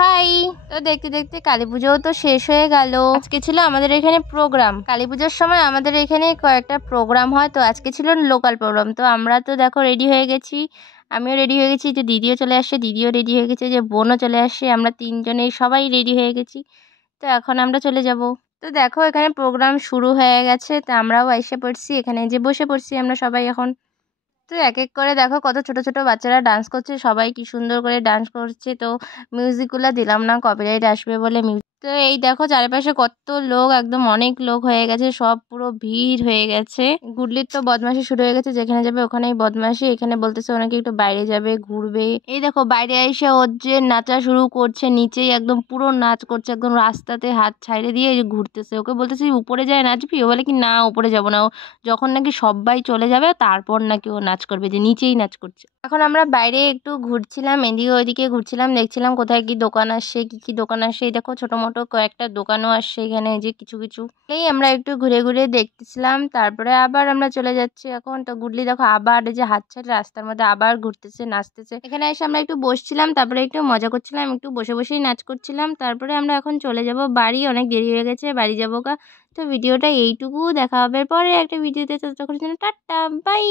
High. তো দেখতে দেখতে কালী পুজোও তো শেষ হয়ে গেল। আজকে ছিল আমাদের এখানে প্রোগ্রাম। কালী পুজোর সময় আমাদের এখানে কয়েকটা প্রোগ্রাম হয়, তো আজকে ছিল লোকাল প্রোগ্রাম। তো আমরা তো দেখো রেডি হয়ে গেছি, আমিও রেডি হয়ে গেছি, যে দিদিও চলে আসছে, দিদিও রেডি হয়ে গেছে, যে বোনও চলে আসছে, আমরা তিনজনেই সবাই রেডি হয়ে গেছি। তো এখন আমরা চলে যাব। তো দেখো এখানে প্রোগ্রাম শুরু হয়ে গেছে, তো আমরাও এসে পড়ছি, এখানে যে বসে পড়ছি আমরা সবাই এখন। তো এক এক করে দেখো কত ছোট ছোট বাচ্চারা ডান্স করছে, সবাই কি সুন্দর করে ডান্স করছে। তো মিউজিকগুলো দিলাম না, কপিরাইট আসবে বলে তো এই দেখো চারিপাশে কত লোক, একদম অনেক লোক হয়ে গেছে, সব পুরো ভিড় হয়ে গেছে। গুডলির তো বদমাশি শুরু হয়ে গেছে, যেখানে যাবে ওখানেই বদমাশি। এখানে বলতেছে ওনাকে একটু বাইরে যাবে, ঘুরবে। এই দেখো বাইরে এসে ওর যে নাচা শুরু করছে, নিচেই একদম পুরো নাচ করছে, একদম রাস্তাতে হাত ছাইড়ে দিয়ে এই যে ঘুরতেছে। ওকে বলতেছে উপরে যায় নাচবি, ও বলে কি না উপরে যাবো না, যখন নাকি সবাই চলে যাবে তারপর নাকি ও নাচ করবে, যে নিচেই নাচ করছে। এখন আমরা বাইরে একটু ঘুরছিলাম, এদিকে ওইদিকে ঘুরছিলাম, দেখছিলাম কোথায় কি দোকান আসছে, কি কি দোকান আসছে। এই দেখো ছোট মোটো কয়েকটা দোকানও আসছে এখানে, যে কিছু কিছু এই আমরা একটু ঘুরে ঘুরে দেখতেছিলাম। তারপরে আবার আমরা চলে যাচ্ছি এখন। তো গুডলি দেখো আবার এই যে হাত ছাড়ে রাস্তার মধ্যে আবার ঘুরতেছে, নাচতেছে। এখানে এসে আমরা একটু বসছিলাম, তারপরে একটু মজা করছিলাম, একটু বসে বসেই নাচ করছিলাম। তারপরে আমরা এখন চলে যাব বাড়ি, অনেক দেরি হয়ে গেছে, বাড়ি যাবো গা। তো ভিডিওটা এইটুকু, দেখা হবে পরে একটা ভিডিওতে। ততক্ষণের জন্য টাটা বাই।